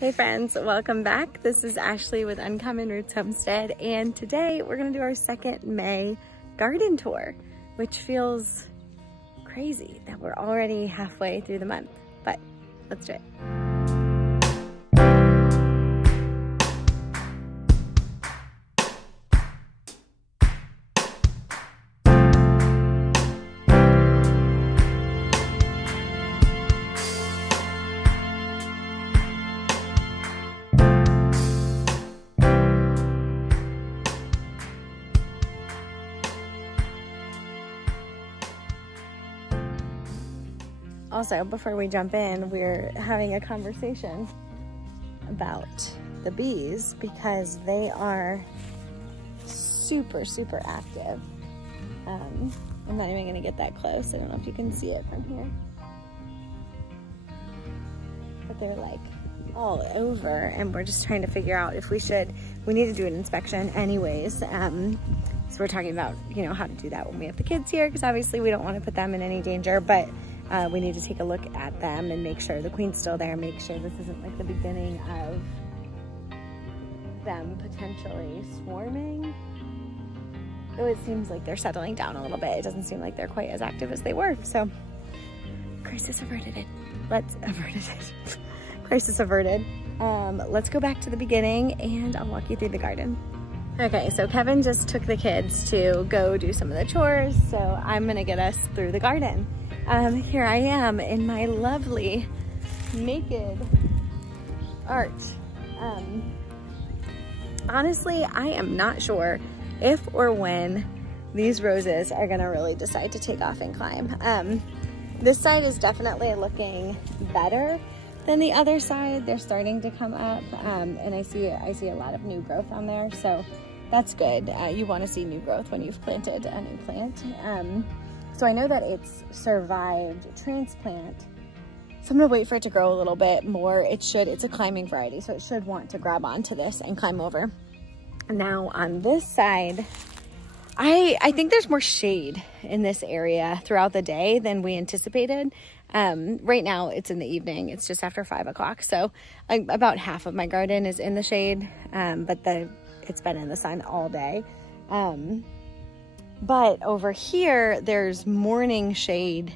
Hey friends, welcome back. This is Ashley with Uncommon Roots Homestead, and today we're gonna do our second May garden tour, which feels crazy that we're already halfway through the month, but let's do it. Also, before we jump in, we're having a conversation about the bees because they are super active. I'm not even gonna get that close. I don't know if you can see it from here. But they're like all over, and we're just trying to figure out if we need to do an inspection anyways. So we're talking about, how to do that when we have the kids here, because obviously we don't want to put them in any danger, but we need to take a look at them and make sure the queen's still there, make sure this isn't like the beginning of them potentially swarming. Though it seems like they're settling down a little bit. It doesn't seem like they're quite as active as they were. So, crisis averted. Crisis averted. Let's go back to the beginning and I'll walk you through the garden. Okay, so Kevin just took the kids to go do some of the chores, so I'm gonna get us through the garden. Here I am in my lovely naked arch. Honestly, I am not sure if or when these roses are gonna really decide to take off and climb. This side is definitely looking better than the other side. They're starting to come up, and I see a lot of new growth on there, so that's good. You want to see new growth when you've planted a new plant. So I know that it's survived transplant. So I'm gonna wait for it to grow a little bit more. It's a climbing variety, so it should want to grab onto this and climb over. Now on this side, I think there's more shade in this area throughout the day than we anticipated. Right now it's in the evening, it's just after 5 o'clock. So about half of my garden is in the shade, but it's been in the sun all day. But over here, there's morning shade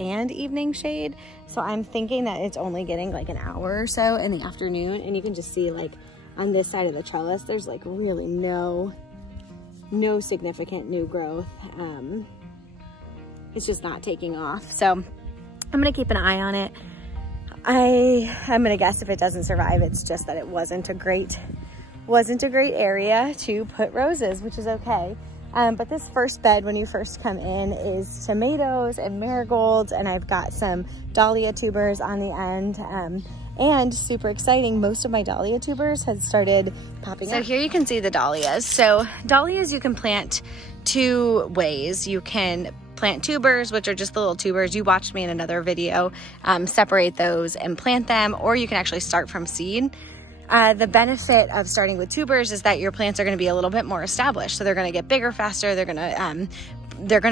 and evening shade. So I'm thinking that it's only getting like an hour or so in the afternoon. And you can just see like on this side of the trellis, there's like really no significant new growth. It's just not taking off. So I'm gonna keep an eye on it. I'm gonna guess if it doesn't survive, it's just that it wasn't a great area to put roses, which is okay. But this first bed, when you first come in, is tomatoes and marigolds, and I've got some dahlia tubers on the end. And super exciting, most of my dahlia tubers had started popping up. So here you can see the dahlias. So dahlias you can plant two ways. You can plant tubers, which are just the little tubers. You watched me in another video, separate those and plant them, or you can actually start from seed. The benefit of starting with tubers is that your plants are going to be a little bit more established. So they're going to get bigger faster. They're going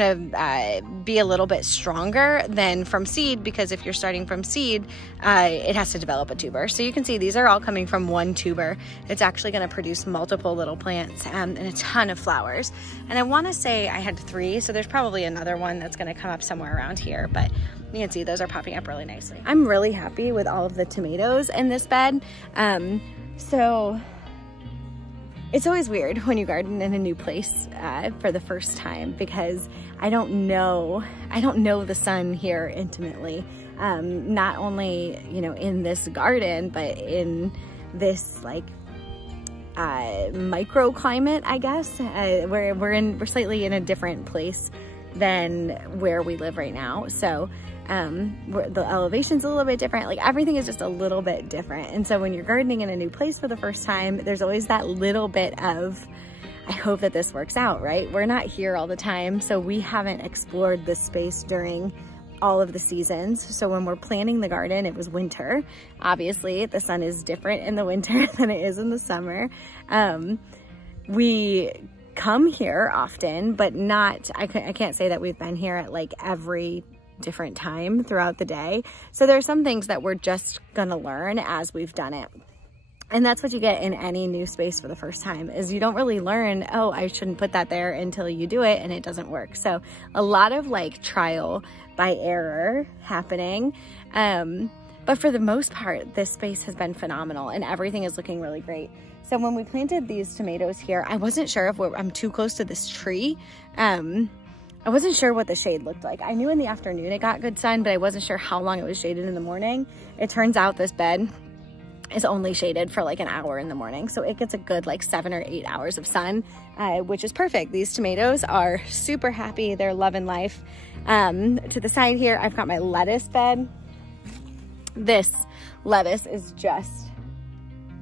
to be a little bit stronger than from seed, because if you're starting from seed, it has to develop a tuber. So you can see these are all coming from one tuber. It's actually going to produce multiple little plants and a ton of flowers. And I want to say I had 3, so there's probably another one that's going to come up somewhere around here, but you can see those are popping up really nicely. I'm really happy with all of the tomatoes in this bed. So it's always weird when you garden in a new place for the first time, because I don't know the sun here intimately. Not only, in this garden, but in this like microclimate, I guess. We're slightly in a different place than where we live right now. So the elevation's a little bit different. Like everything is just a little bit different. And so when you're gardening in a new place for the first time, there's always that little bit of, I hope that this works out, right? We're not here all the time, so we haven't explored this space during all of the seasons. So when we're planting the garden, it was winter. Obviously, the sun is different in the winter than it is in the summer. We come here often, but not, I can't say that we've been here at like every different time throughout the day. So there are some things that we're just gonna learn as we've done it. And that's what you get in any new space for the first time, is you don't really learn, oh, I shouldn't put that there, until you do it and it doesn't work. So a lot of like trial by error happening. But for the most part, this space has been phenomenal and everything is looking really great. So when we planted these tomatoes here, I wasn't sure if I'm too close to this tree. I wasn't sure what the shade looked like. I knew in the afternoon it got good sun, but I wasn't sure how long it was shaded in the morning. It turns out this bed is only shaded for like an hour in the morning. So it gets a good like 7 or 8 hours of sun, which is perfect. These tomatoes are super happy. They're loving life. To the side here, I've got my lettuce bed. This lettuce is just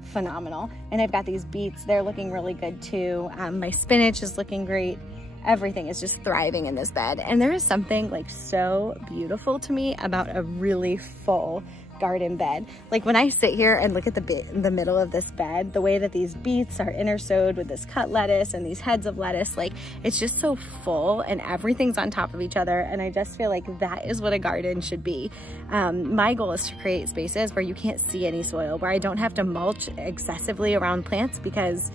phenomenal. And I've got these beets. They're looking really good too. My spinach is looking great. Everything is just thriving in this bed. And there is something like so beautiful to me about a really full garden bed. Like when I sit here and look at the middle of this bed, the way that these beets are intersowed with this cut lettuce and these heads of lettuce, like it's just so full and everything's on top of each other. And I just feel like that is what a garden should be. My goal is to create spaces where you can't see any soil, where I don't have to mulch excessively around plants because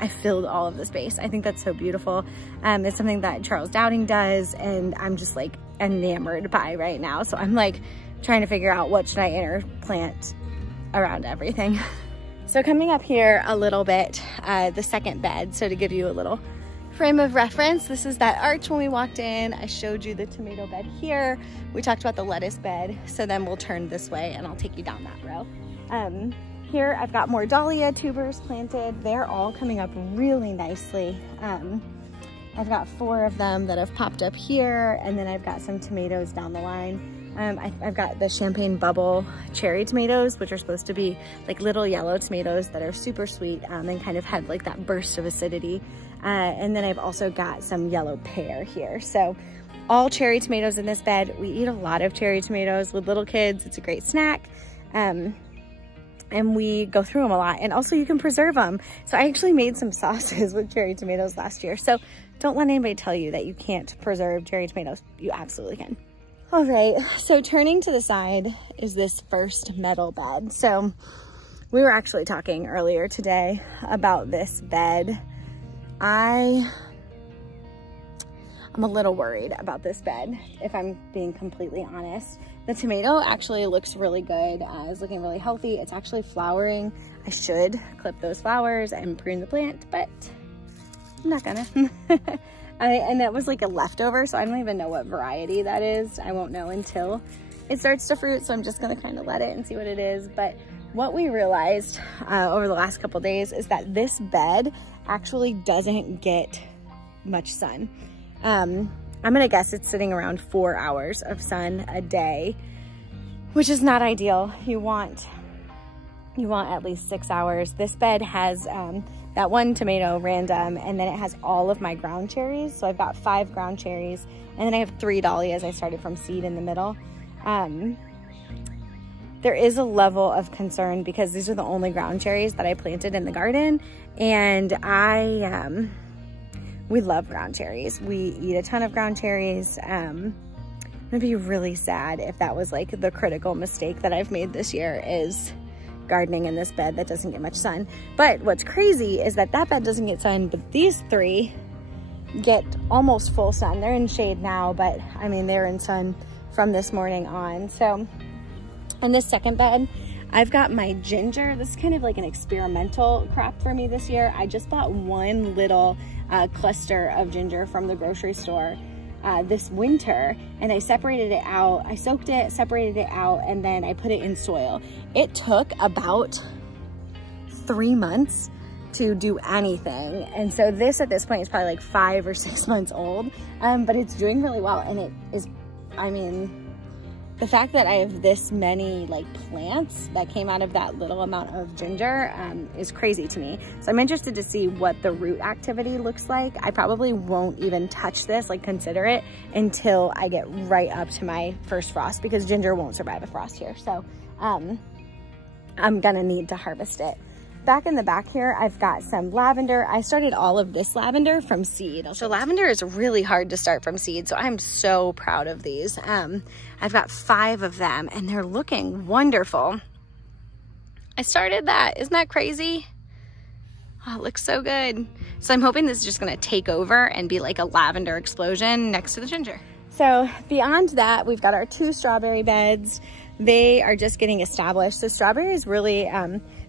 I filled all of the space. I think that's so beautiful. It's something that Charles Dowding does and I'm just like enamored by right now. So I'm like trying to figure out what should I interplant around everything. So coming up here a little bit, the second bed. So to give you a little frame of reference, this is that arch when we walked in. I showed you the tomato bed here. We talked about the lettuce bed. So then we'll turn this way and I'll take you down that row. Here I've got more dahlia tubers planted. They're all coming up really nicely. I've got 4 of them that have popped up here, and then I've got some tomatoes down the line. I've got the champagne bubble cherry tomatoes, which are supposed to be like little yellow tomatoes that are super sweet and kind of have like that burst of acidity. And then I've also got some yellow pear here. So all cherry tomatoes in this bed. We eat a lot of cherry tomatoes with little kids. It's a great snack. And we go through them a lot, and also you can preserve them. So I actually made some sauces with cherry tomatoes last year. So don't let anybody tell you that you can't preserve cherry tomatoes. You absolutely can. All right, so turning to the side is this first metal bed. So we were actually talking earlier today about this bed. I'm a little worried about this bed, if I'm being completely honest. The tomato actually looks really good. It's looking really healthy. It's actually flowering. I should clip those flowers and prune the plant, but I'm not gonna. And that was like a leftover, so I don't even know what variety that is. I won't know until it starts to fruit, so I'm just gonna kind of let it and see what it is. But what we realized over the last couple days is that this bed actually doesn't get much sun. I'm gonna guess it's sitting around 4 hours of sun a day, which is not ideal. You want at least 6 hours. This bed has that one tomato random, and then it has all of my ground cherries. So I've got 5 ground cherries, and then I have 3 dahlias I started from seed in the middle. There is a level of concern because these are the only ground cherries that I planted in the garden, and we love ground cherries. We eat a ton of ground cherries. I'm gonna be really sad if that was like the critical mistake that I've made this year, is gardening in this bed that doesn't get much sun. But what's crazy is that that bed doesn't get sun, but these 3 get almost full sun. They're in shade now, but I mean, they're in sun from this morning on. So in this second bed, I've got my ginger. This is kind of like an experimental crop for me this year. I just bought one little cluster of ginger from the grocery store this winter, and I separated it out. I soaked it, separated it out, and then I put it in soil. It took about 3 months to do anything. And so this at this point is probably like 5 or 6 months old, but it's doing really well. And it is, I mean, the fact that I have this many like plants that came out of that little amount of ginger is crazy to me. So I'm interested to see what the root activity looks like. I probably won't even touch this, like consider it, until I get right up to my first frost, because ginger won't survive a frost here. So I'm gonna need to harvest it. back in the back here, I've got some lavender. I started all of this lavender from seed. So lavender is really hard to start from seed. So I'm so proud of these. I've got 5 of them and they're looking wonderful. I started that. Isn't that crazy? Oh, it looks so good. So I'm hoping this is just gonna take over and be like a lavender explosion next to the ginger. So beyond that, we've got our 2 strawberry beds. They are just getting established. So strawberries really,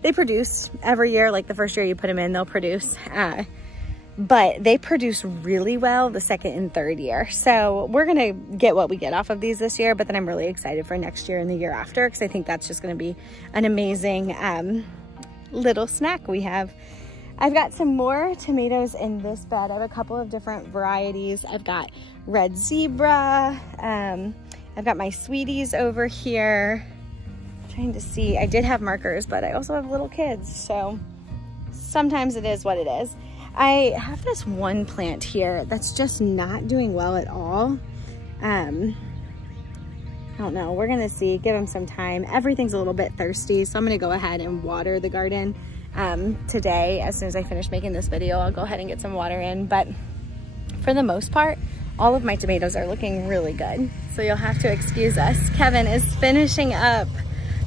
they produce every year. Like the first year you put them in, they'll produce. But they produce really well the second and third year. So we're gonna get what we get off of these this year, but then I'm really excited for next year and the year after, because I think that's just gonna be an amazing little snack we have. I've got some more tomatoes in this bed. I have a couple of different varieties. I've got red zebra. I've got my sweeties over here. I'm trying to see, I did have markers, but I also have little kids. So sometimes it is what it is. I have this one plant here that's just not doing well at all. I don't know, we're gonna see, give him some time. Everything's a little bit thirsty, so I'm gonna go ahead and water the garden today. As soon as I finish making this video, I'll go ahead and get some water in. But for the most part, all of my tomatoes are looking really good. So you'll have to excuse us. Kevin is finishing up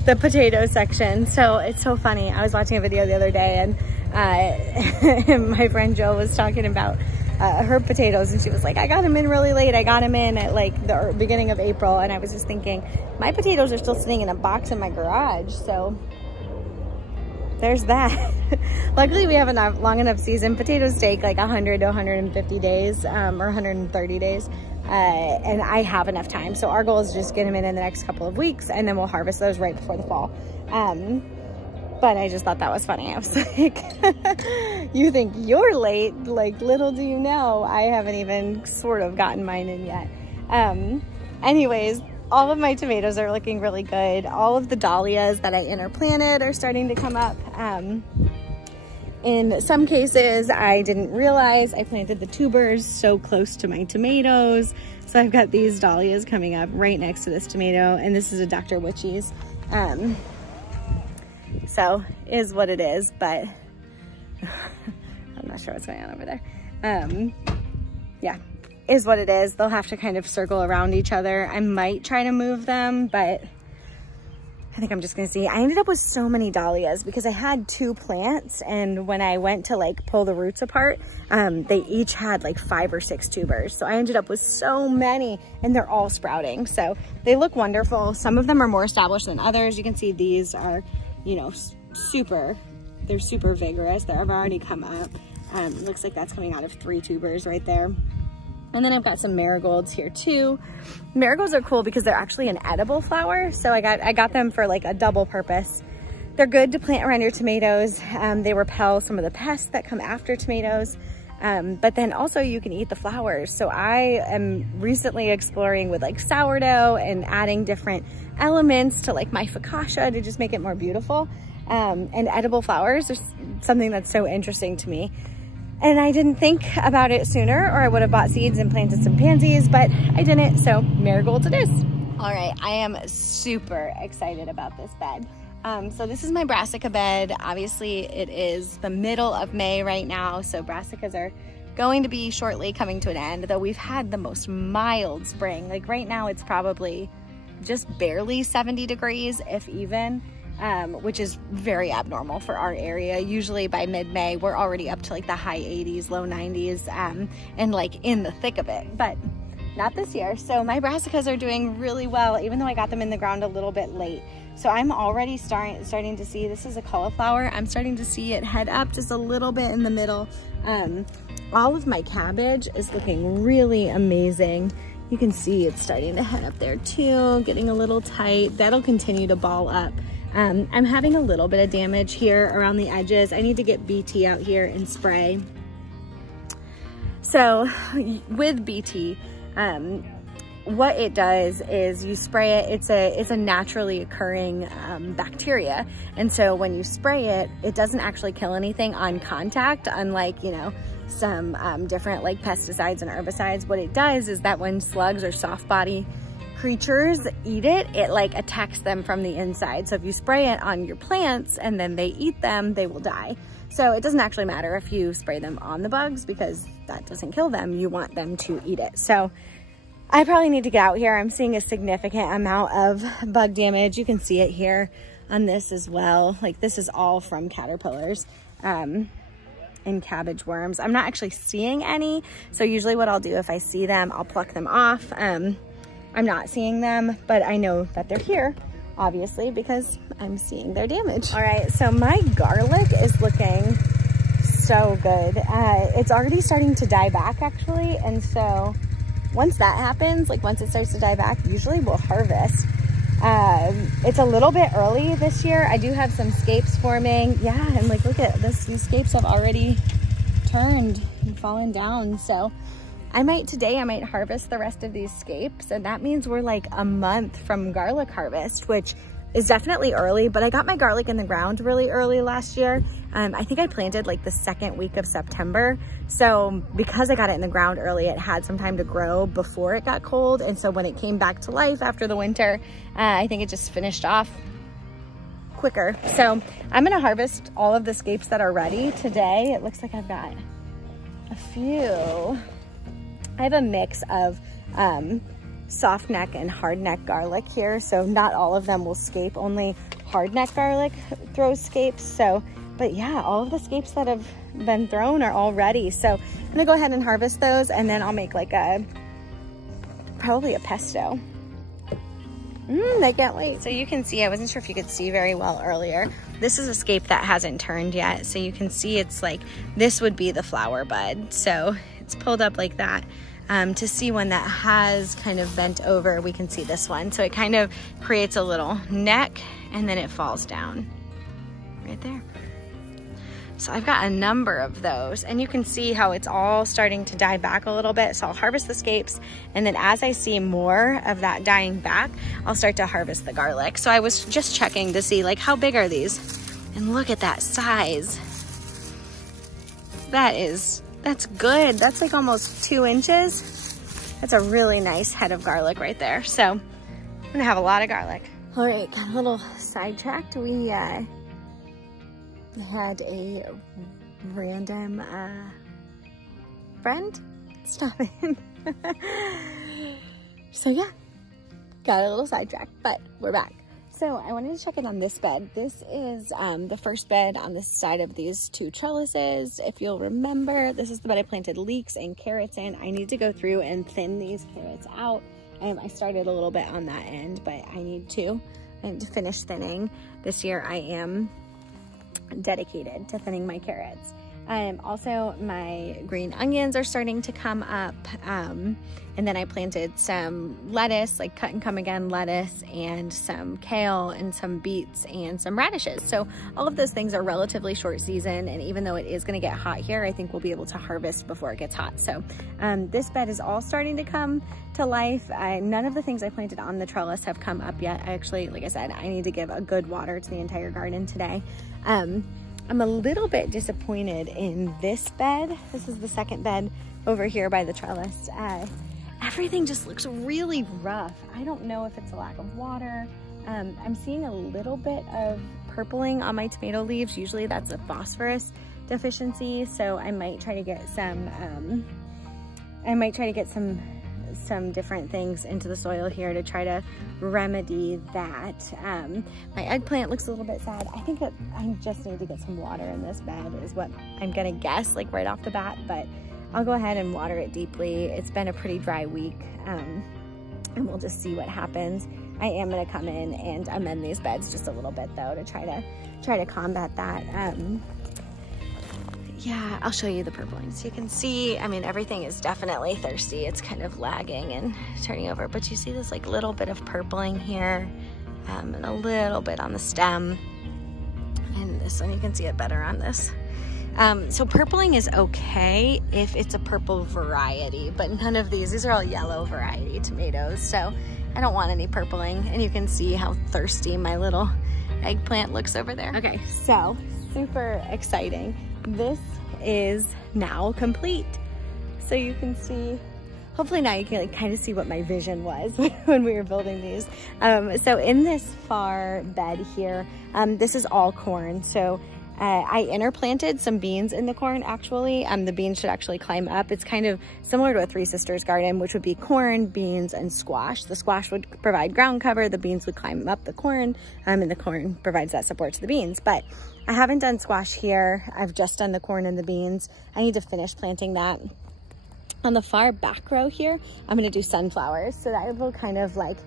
the potato section. So it's so funny. I was watching a video the other day and my friend Jill was talking about her potatoes, and she was like, I got them in really late. I got them in at like the beginning of April. And I was just thinking, my potatoes are still sitting in a box in my garage. So there's that. Luckily we have enough long enough season. Potatoes take like 100 to 150 days or 130 days. And I have enough time. So our goal is just get them in the next couple of weeks, and then we'll harvest those right before the fall. But I just thought that was funny. I was like, you think you're late? Like, little do you know, I haven't even sort of gotten mine in yet. Anyways, all of my tomatoes are looking really good. All of the dahlias that I interplanted are starting to come up. In some cases, I didn't realize I planted the tubers so close to my tomatoes. So I've got these dahlias coming up right next to this tomato, and this is a Dr. Witchy's. So is what it is, but I'm not sure what's going on over there. Yeah, is what it is. They'll have to kind of circle around each other. I might try to move them, but I think I'm just gonna see. I ended up with so many dahlias because I had 2 plants, and when I went to like pull the roots apart, they each had like 5 or 6 tubers. So I ended up with so many, and they're all sprouting. So they look wonderful. Some of them are more established than others. You can see these are, you know, they're super vigorous. They've already come up. Looks like that's coming out of 3 tubers right there. And then I've got some marigolds here too. Marigolds are cool because they're actually an edible flower. So I got them for like a double purpose. They're good to plant around your tomatoes. They repel some of the pests that come after tomatoes. But then also you can eat the flowers. So I am recently exploring with like sourdough and adding different elements to like my focaccia to just make it more beautiful. And edible flowers are something that's so interesting to me. And I didn't think about it sooner, or I would have bought seeds and planted some pansies, but I didn't, so marigolds it is. All right, I am super excited about this bed. So this is my brassica bed. Obviously it is the middle of May right now, so brassicas are going to be shortly coming to an end, though we've had the most mild spring. Like right now it's probably just barely 70 degrees, if even. Which is very abnormal for our area. Usually by mid-May, we're already up to like the high 80s, low 90s, and like in the thick of it, but not this year. So my brassicas are doing really well, even though I got them in the ground a little bit late. So I'm already starting to see, this is a cauliflower. I'm starting to see it head up just a little bit in the middle. All of my cabbage is looking really amazing. You can see it's starting to head up there too, getting a little tight. That'll continue to ball up. I'm having a little bit of damage here around the edges. I need to get BT out here and spray. So with BT, what it does is you spray it. It's a naturally occurring bacteria. And so when you spray it, it doesn't actually kill anything on contact, unlike, you know, some different like pesticides and herbicides. What it does is that when slugs or soft body creatures eat it, it like attacks them from the inside. So if you spray it on your plants and then they eat them, they will die. So it doesn't actually matter if you spray them on the bugs because that doesn't kill them. You want them to eat it. So I probably need to get out here. I'm seeing a significant amount of bug damage. You can see it here on this as well. Like this is all from caterpillars and cabbage worms. I'm not actually seeing any. So usually what I'll do if I see them, I'll pluck them off. I'm not seeing them, but I know that they're here, obviously, because I'm seeing their damage. All right, so my garlic is looking so good. It's already starting to die back actually. And so once that happens, like once it starts to die back, usually we'll harvest. It's a little bit early this year. I do have some scapes forming. Yeah, and like, look at this, these scapes have already turned and fallen down. So today I might harvest the rest of these scapes, and that means we're like a month from garlic harvest, which is definitely early, but I got my garlic in the ground really early last year. I think I planted like the second week of September. So because I got it in the ground early, it had some time to grow before it got cold. And so when it came back to life after the winter, I think it just finished off quicker. So I'm gonna harvest all of the scapes that are ready today. It looks like I've got a few. I have a mix of soft neck and hard neck garlic here. So not all of them will scape, only hard neck garlic throws scapes. So, but yeah, all of the scapes that have been thrown are all ready. So I'm gonna go ahead and harvest those, and then I'll make like probably a pesto. I can't wait. So you can see, I wasn't sure if you could see very well earlier. This is a scape that hasn't turned yet. So you can see it's like, this would be the flower bud. So it's pulled up like that. To see when that has kind of bent over, we can see this one. So it kind of creates a little neck and then it falls down right there. So I've got a number of those, and you can see how it's all starting to die back a little bit. So I'll harvest the scapes, and then as I see more of that dying back, I'll start to harvest the garlic. So I was just checking to see like, how big are these? And look at that size. That's good. That's like almost 2 inches. That's a really nice head of garlic right there. So I'm gonna have a lot of garlic. All right, got a little sidetracked. We had a random friend stop in. So yeah, got a little sidetracked, but we're back. So I wanted to check in on this bed. This is the first bed on this side of these 2 trellises. If you'll remember, this is the bed I planted leeks and carrots in. I need to go through and thin these carrots out. I started a little bit on that end, but I need to finish thinning. This year I am dedicated to thinning my carrots. Also, my green onions are starting to come up. And then I planted some lettuce, like cut and come again lettuce, and some kale and some beets and some radishes. So all of those things are relatively short season. And even though it is gonna get hot here, I think we'll be able to harvest before it gets hot. So this bed is all starting to come to life. None of the things I planted on the trellis have come up yet. I actually, like I said, I need to give a good water to the entire garden today. I'm a little bit disappointed in this bed. This is the second bed over here by the trellis. Everything just looks really rough. I don't know if it's a lack of water. I'm seeing a little bit of purpling on my tomato leaves. Usually that's a phosphorus deficiency. So I might try to get some different things into the soil here to try to remedy that. My eggplant looks a little bit sad. I think that I just need to get some water in this bed is what I'm gonna guess, like right off the bat, but I'll go ahead and water it deeply. It's been a pretty dry week, and we'll just see what happens. I am gonna come in and amend these beds just a little bit though to try to combat that. Yeah, I'll show you the purpling. So you can see, I mean, everything is definitely thirsty. It's kind of lagging and turning over, but you see this like little bit of purpling here, and a little bit on the stem. And this one, you can see it better on this. So purpling is okay if it's a purple variety, but none of these are all yellow variety tomatoes. So I don't want any purpling. And you can see how thirsty my little eggplant looks over there. Okay, so super exciting. This is now complete. So you can see hopefully now you can like kind of see what my vision was when we were building these. So in this far bed here, this is all corn. So I interplanted some beans in the corn actually. The beans should actually climb up. It's kind of similar to a Three Sisters garden, which would be corn, beans, and squash. The squash would provide ground cover, the beans would climb up the corn, and the corn provides that support to the beans. But I haven't done squash here. I've just done the corn and the beans. I need to finish planting that. On the far back row here, I'm gonna do sunflowers. So that will kind of like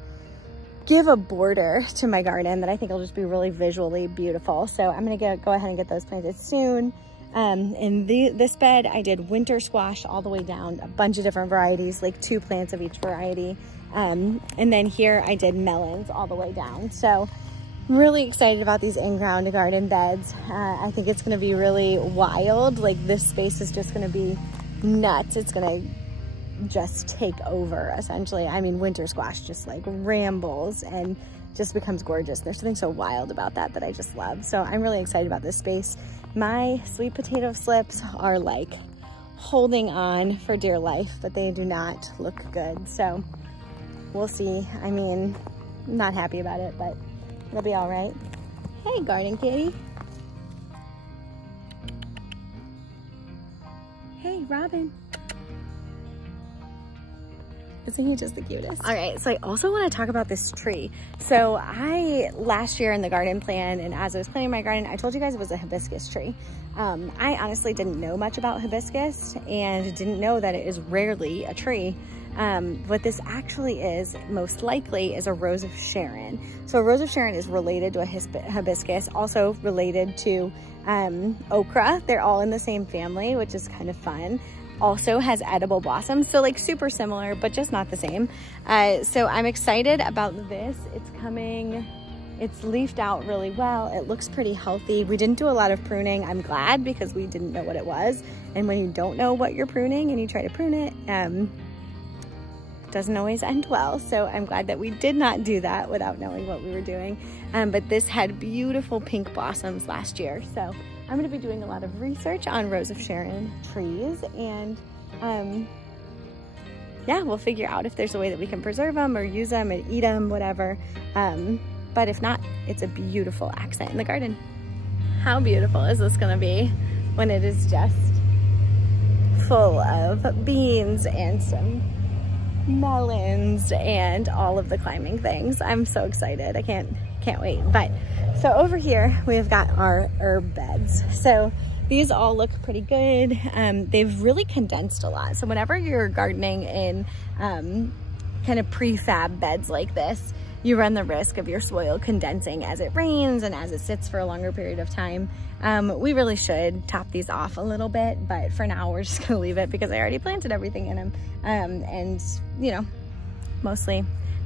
give a border to my garden that I think will just be really visually beautiful. So I'm gonna go ahead and get those planted soon. In this bed, I did winter squash all the way down, a bunch of different varieties, like 2 plants of each variety. And then here I did melons all the way down. So I'm really excited about these in-ground garden beds. I think it's gonna be really wild. Like this space is just gonna be nuts. It's gonna just take over essentially. I mean, winter squash just like rambles and just becomes gorgeous. There's something so wild about that I just love. So I'm really excited about this space. My sweet potato slips are like holding on for dear life, but they do not look good. So we'll see. I mean, I'm not happy about it, but it'll be all right. Hey, garden kitty. Hey, Robin. Isn't he just the cutest? All right, so I also want to talk about this tree. So last year in the garden plan, and as I was planting my garden, I told you guys it was a hibiscus tree. I honestly didn't know much about hibiscus and didn't know that it is rarely a tree. What this actually is, most likely, is a rose of Sharon. So a rose of Sharon is related to a hibiscus, also related to okra. They're all in the same family, which is kind of fun. Also has edible blossoms, so like super similar, but just not the same. So I'm excited about this. It's coming, it's leafed out really well. It looks pretty healthy. We didn't do a lot of pruning. I'm glad, because we didn't know what it was. And when you don't know what you're pruning and you try to prune it, doesn't always end well. So I'm glad that we did not do that without knowing what we were doing. But this had beautiful pink blossoms last year. So I'm gonna be doing a lot of research on Rose of Sharon trees, and yeah, we'll figure out if there's a way that we can preserve them or use them and eat them, whatever. But if not, it's a beautiful accent in the garden. How beautiful is this gonna be when it is just full of beans and some melons and all of the climbing things? I'm so excited. I can't wait. But so over here we've got our herb beds. So these all look pretty good. They've really condensed a lot. So whenever you're gardening in kind of prefab beds like this, you run the risk of your soil condensing as it rains and as it sits for a longer period of time. We really should top these off a little bit, but for now we're just gonna leave it because I already planted everything in them. And you know, mostly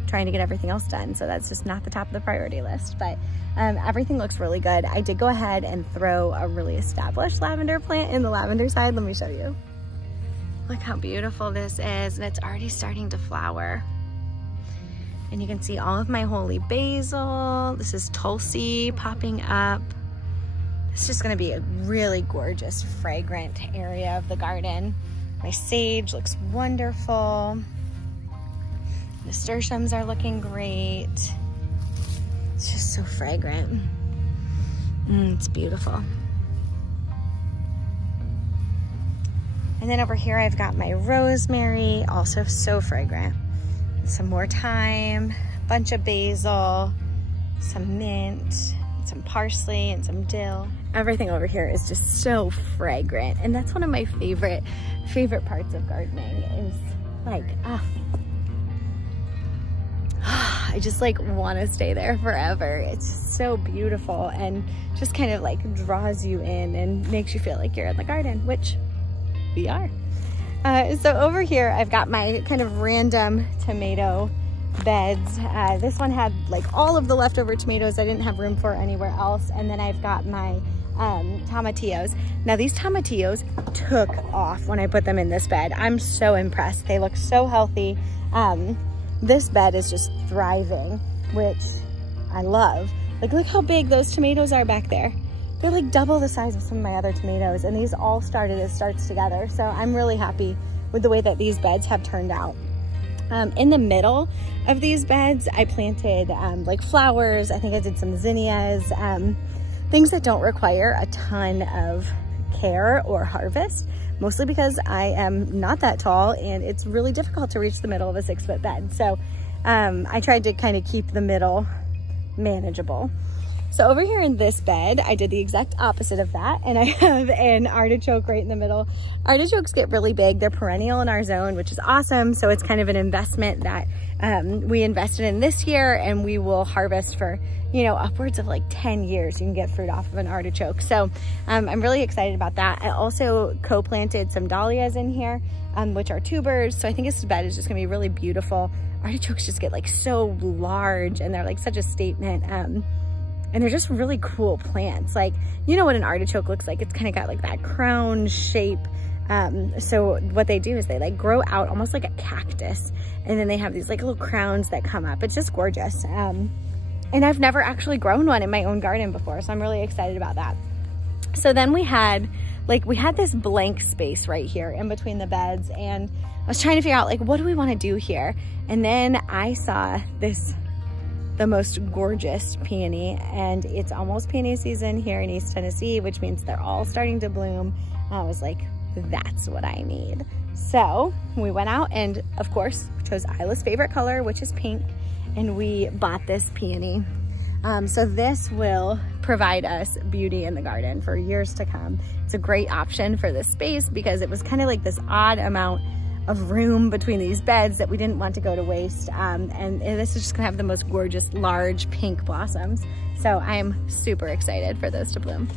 trying to get everything else done. So that's just not the top of the priority list, but everything looks really good. I did go ahead and throw a really established lavender plant in the lavender side. Let me show you. Look how beautiful this is, and it's already starting to flower. And you can see all of my holy basil. This is Tulsi popping up. It's just gonna be a really gorgeous, fragrant area of the garden. My sage looks wonderful. Nasturtiums are looking great. It's just so fragrant. It's beautiful. And then over here I've got my rosemary, also so fragrant. Some more thyme, a bunch of basil, some mint, some parsley, and some dill. Everything over here is just so fragrant, and that's one of my favorite parts of gardening is like, I just like want to stay there forever. It's so beautiful and just kind of like draws you in and makes you feel like you're in the garden, which we are. So over here, I've got my kind of random tomato beds. This one had like all of the leftover tomatoes I didn't have room for anywhere else. And then I've got my tomatillos. Now these tomatillos took off when I put them in this bed. I'm so impressed. They look so healthy. This bed is just thriving, which I love. Like, look how big those tomatoes are back there. They're like double the size of some of my other tomatoes, and these all started as starts together. So I'm really happy with the way that these beds have turned out. In the middle of these beds, I planted like flowers. I think I did some zinnias, things that don't require a ton of care or harvest, mostly because I am not that tall and it's really difficult to reach the middle of a 6-foot bed. So I tried to kind of keep the middle manageable. So over here in this bed, I did the exact opposite of that, and I have an artichoke right in the middle. Artichokes get really big. They're perennial in our zone, which is awesome. So it's kind of an investment that we invested in this year, and we will harvest for, you know, upwards of like 10 years. You can get fruit off of an artichoke. So I'm really excited about that. I also co-planted some dahlias in here, which are tubers. So I think this bed is just gonna be really beautiful. Artichokes just get like so large, and they're like such a statement. And they're just really cool plants. Like, you know what an artichoke looks like? It's kind of got like that crown shape. So what they do is they like grow out almost like a cactus. And then they have these like little crowns that come up. It's just gorgeous. And I've never actually grown one in my own garden before. So I'm really excited about that. So then we had this blank space right here in between the beds. And I was trying to figure out like, what do we want to do here? And then I saw the most gorgeous peony, and it's almost peony season here in East Tennessee, which means they're all starting to bloom. And I was like, that's what I need. So we went out and of course chose Isla's favorite color, which is pink, and we bought this peony. So this will provide us beauty in the garden for years to come. It's a great option for this space because it was kind of like this odd amount of room between these beds that we didn't want to go to waste. And this is just gonna have the most gorgeous, large pink blossoms. So I'm super excited for those to bloom.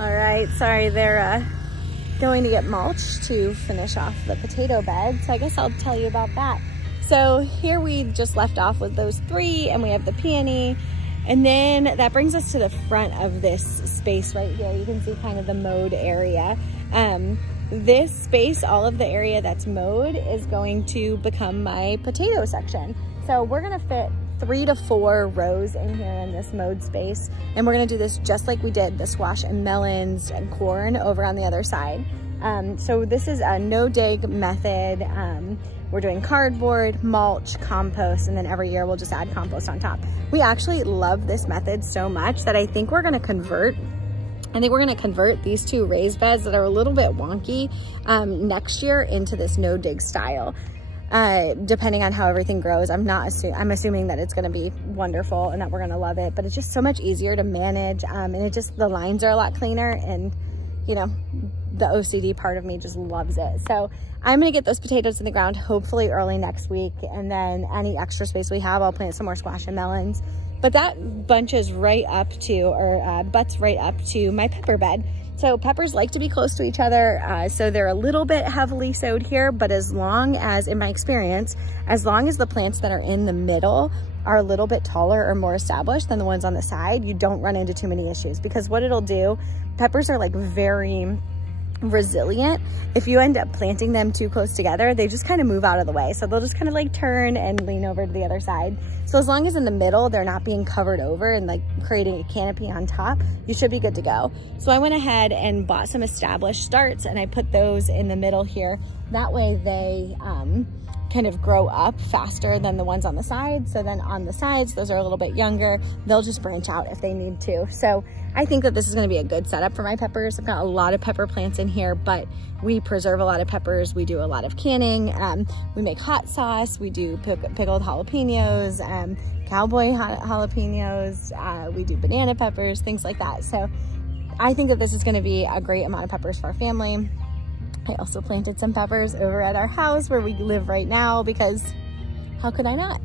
All right, sorry, they're going to get mulch to finish off the potato bed. So I guess I'll tell you about that. So here we just left off with those 3, and we have the peony. And then that brings us to the front of this space right here. You can see kind of the mowed area. This space, all of the area that's mowed, is going to become my potato section. So we're gonna fit 3 to 4 rows in here in this mowed space. And we're gonna do this just like we did the squash and melons and corn over on the other side. So this is a no-dig method. We're doing cardboard, mulch, compost, and then every year we'll just add compost on top. We actually love this method so much that I think we're gonna convert these 2 raised beds that are a little bit wonky next year into this no-dig style. Depending on how everything grows, I'm assuming that it's gonna be wonderful and that we're gonna love it, but it's just so much easier to manage, and the lines are a lot cleaner, and you know, the OCD part of me just loves it. So I'm gonna get those potatoes in the ground hopefully early next week, and then any extra space we have, I'll plant some more squash and melons. But that bunches right up to, or butts right up to my pepper bed. So peppers like to be close to each other, so they're a little bit heavily sowed here, but as long as, in my experience, as long as the plants that are in the middle are a little bit taller or more established than the ones on the side, you don't run into too many issues. Because what it'll do, peppers are like very resilient. If you end up planting them too close together, they just kind of move out of the way. So they'll just kind of like turn and lean over to the other side. So as long as in the middle, they're not being covered over and like creating a canopy on top, you should be good to go. So I went ahead and bought some established starts, and I put those in the middle here. That way they kind of grow up faster than the ones on the sides. So then on the sides, those are a little bit younger. They'll just branch out if they need to. So I think that this is gonna be a good setup for my peppers. I've got a lot of pepper plants in here, but we preserve a lot of peppers. We do a lot of canning. We make hot sauce. We do pickled jalapenos, cowboy jalapenos. We do banana peppers, things like that. So I think that this is gonna be a great amount of peppers for our family. I also planted some peppers over at our house where we live right now, because how could I not?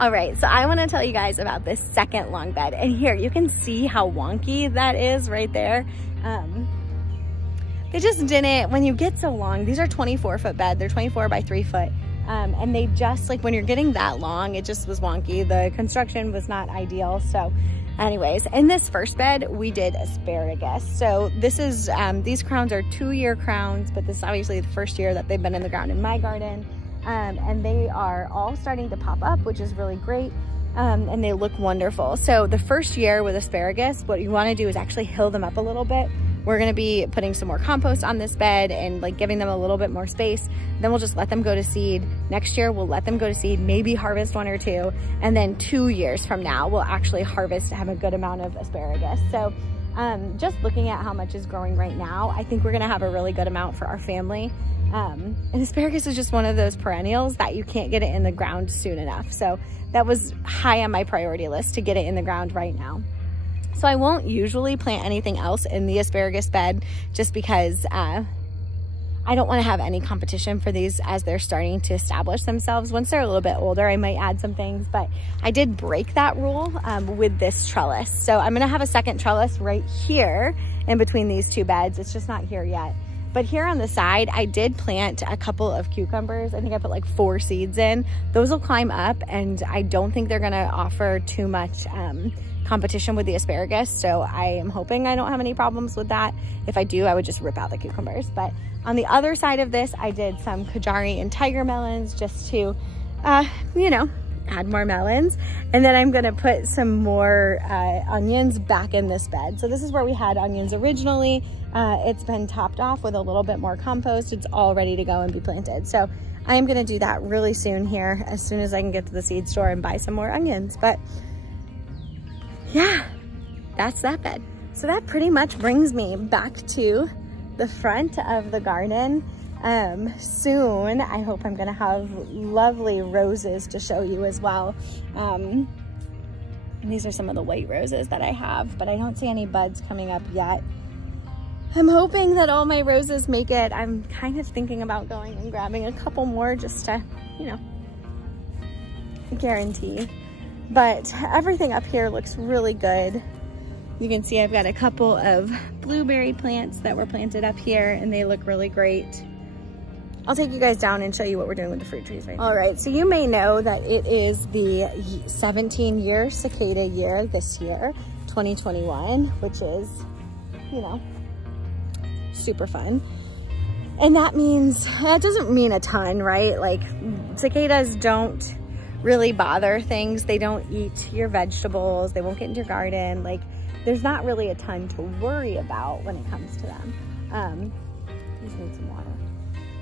All right, so I wanna tell you guys about this second long bed. And here, you can see how wonky that is right there. They just didn't, when you get so long, these are 24-foot bed, they're 24 by 3 foot. And they just, like when you're getting that long, it just was wonky. The construction was not ideal. So anyways, in this first bed, we did asparagus. So this is, these crowns are 2-year crowns, but this is obviously the first year that they've been in the ground in my garden. And they are all starting to pop up, which is really great. And they look wonderful. So the first year with asparagus, what you want to do is actually hill them up a little bit we're gonna be putting some more compost on this bed and like giving them a little bit more space. Then we'll just let them go to seed. Next year, we'll let them go to seed, maybe harvest 1 or 2. And then 2 years from now, we'll actually harvest, have a good amount of asparagus. So just looking at how much is growing right now, I think we're gonna have a really good amount for our family. And asparagus is just one of those perennials that you can't get it in the ground soon enough. So that was high on my priority list to get it in the ground right now. So I won't usually plant anything else in the asparagus bed just because I don't want to have any competition for these as they're starting to establish themselves. Once they're a little bit older, I might add some things, but I did break that rule with this trellis. So I'm gonna have a second trellis right here in between these 2 beds. It's just not here yet. But here on the side, I did plant a couple of cucumbers. I think I put like 4 seeds in. Those will climb up, and I don't think they're gonna offer too much competition with the asparagus. So I am hoping I don't have any problems with that. If I do, I would just rip out the cucumbers. But on the other side of this, I did some Kajari and tiger melons just to, you know, add more melons. And then I'm gonna put some more onions back in this bed. So this is where we had onions originally. It's been topped off with a little bit more compost. It's all ready to go and be planted. So I am gonna do that really soon here, as soon as I can get to the seed store and buy some more onions. But yeah, that's that bed. So that pretty much brings me back to the front of the garden. Soon, I hope I'm gonna have lovely roses to show you as well. And these are some of the white roses that I have, but I don't see any buds coming up yet. I'm hoping that all my roses make it. I'm kind of thinking about going and grabbing a couple more just to, you know, guarantee. But everything up here looks really good. You can see I've got a couple of blueberry plants that were planted up here, and they look really great. I'll take you guys down and show you what we're doing with the fruit trees right now. All right, so you may know that it is the 17-year cicada year this year, 2021, which is, you know, super fun. And that means, that doesn't mean a ton, right? Like, cicadas don't really bother things. They don't eat your vegetables. They won't get into your garden. Like, there's not really a ton to worry about when it comes to them. Just need some water.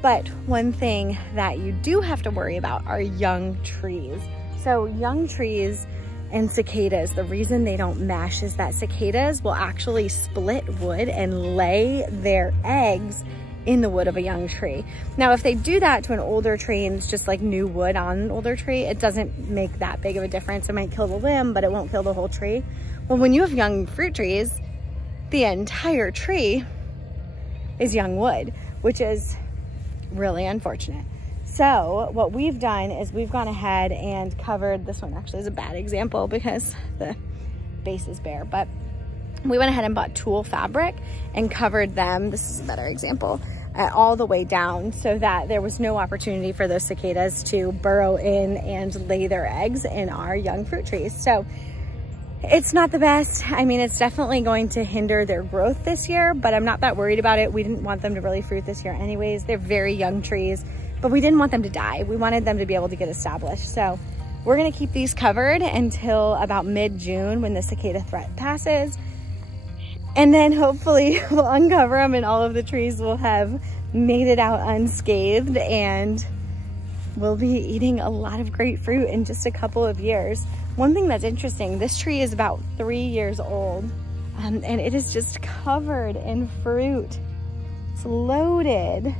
But one thing that you do have to worry about are young trees. So young trees and cicadas, the reason they don't mesh is that cicadas will actually split wood and lay their eggs in the wood of a young tree. Now, if they do that to an older tree and it's just like new wood on an older tree, it doesn't make that big of a difference. It might kill the limb, but it won't kill the whole tree. Well, when you have young fruit trees, the entire tree is young wood, which is really unfortunate. So what we've done is we've gone ahead and covered, this one actually is a bad example because the base is bare, but we went ahead and bought tulle fabric and covered them, this is a better example, all the way down so that there was no opportunity for those cicadas to burrow in and lay their eggs in our young fruit trees. So it's not the best. I mean, it's definitely going to hinder their growth this year, but I'm not that worried about it. We didn't want them to really fruit this year anyways. They're very young trees, but we didn't want them to die. We wanted them to be able to get established. So we're gonna keep these covered until about mid-June when the cicada threat passes. And then hopefully we'll uncover them and all of the trees will have made it out unscathed, and we'll be eating a lot of great fruit in just a couple of years. One thing that's interesting, this tree is about 3 years old, and it is just covered in fruit. It's loaded,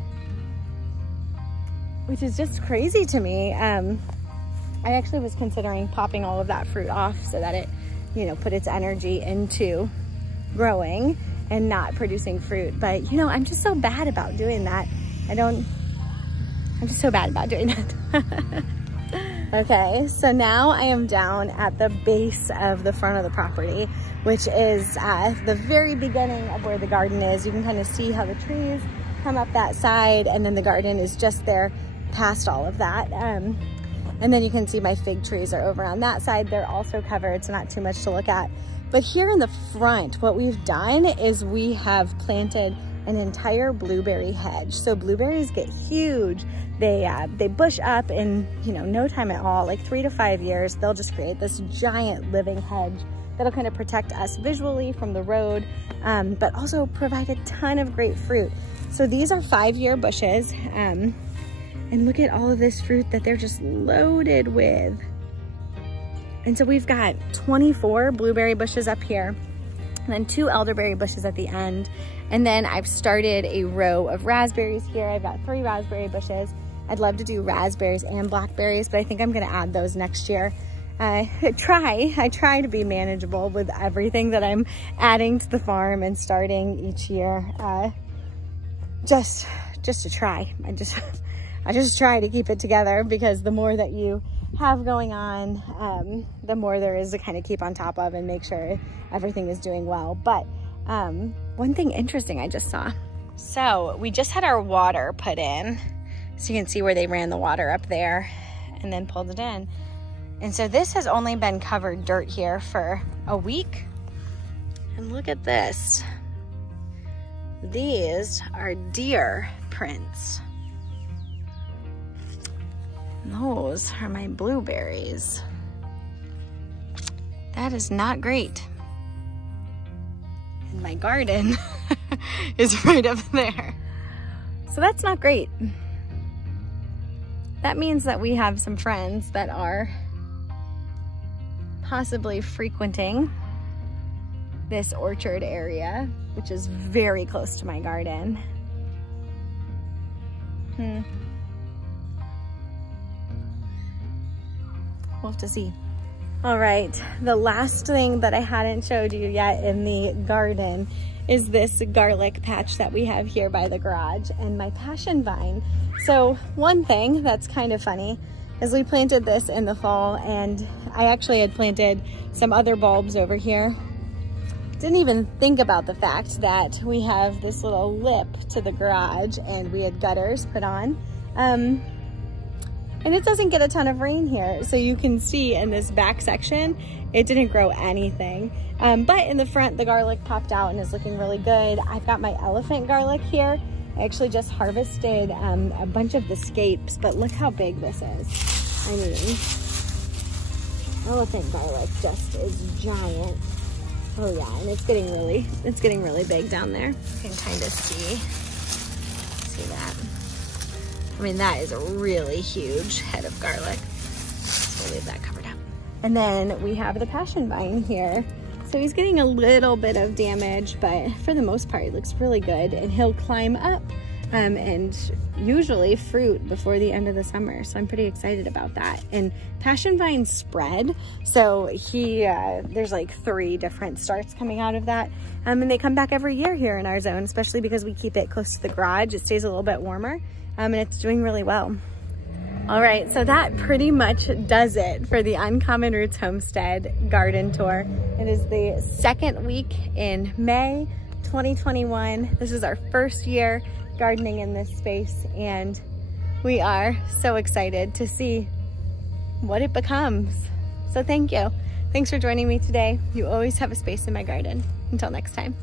which is just crazy to me. I actually was considering popping all of that fruit off so that it, you know, put its energy into growing and not producing fruit. But, you know, I'm just so bad about doing that. I'm just so bad about doing that. Okay, so now I am down at the base of the front of the property, which is the very beginning of where the garden is. You can kind of see how the trees come up that side, and then the garden is just there past all of that. And then you can see my fig trees are over on that side. They're also covered, so not too much to look at. But here in the front, what we've done is we have planted an entire blueberry hedge. So blueberries get huge. They bush up in, you know, no time at all, like 3 to 5 years. They'll just create this giant living hedge that'll kind of protect us visually from the road, but also provide a ton of great fruit. So these are 5-year bushes, and look at all of this fruit that they're just loaded with. And so we've got 24 blueberry bushes up here, and then 2 elderberry bushes at the end. And then I've started a row of raspberries here. I've got 3 raspberry bushes. I'd love to do raspberries and blackberries, but I think I'm gonna add those next year. I try to be manageable with everything that I'm adding to the farm and starting each year. Just to try. I just try to keep it together, because the more that you have going on, the more there is to kind of keep on top of and make sure everything is doing well. But one thing interesting I just saw. So we just had our water put in. So you can see where they ran the water up there and then pulled it in. And so this has only been covered dirt here for a week. And look at this. These are deer prints. Those are my blueberries. That is not great. And my garden is right up there. So that's not great. That means that we have some friends that are possibly frequenting this orchard area, which is very close to my garden. We'll have to see. All right, the last thing that I hadn't showed you yet in the garden is this garlic patch that we have here by the garage and my passion vine. So one thing that's kind of funny is we planted this in the fall, and I actually had planted some other bulbs over here. Didn't even think about the fact that we have this little lip to the garage and we had gutters put on. And it doesn't get a ton of rain here. So you can see in this back section, it didn't grow anything. But in the front, the garlic popped out and is looking really good. I've got my elephant garlic here. I actually just harvested a bunch of the scapes, but look how big this is. I mean, elephant garlic just is giant. Oh yeah, and it's getting really big down there. You can kind of see that. I mean, that is a really huge head of garlic. So we'll leave that covered up. And then we have the passion vine here. So he's getting a little bit of damage, but for the most part, it looks really good. And he'll climb up and usually fruit before the end of the summer. So I'm pretty excited about that. And passion vines spread. So there's like 3 different starts coming out of that. And they come back every year here in our zone, especially because we keep it close to the garage. It stays a little bit warmer. And it's doing really well. All right, so that pretty much does it for the Uncommon Roots Homestead garden tour. It is the 2nd week in May 2021. This is our first year gardening in this space, and we are so excited to see what it becomes. So thank you. Thanks for joining me today. You always have a space in my garden. Until next time.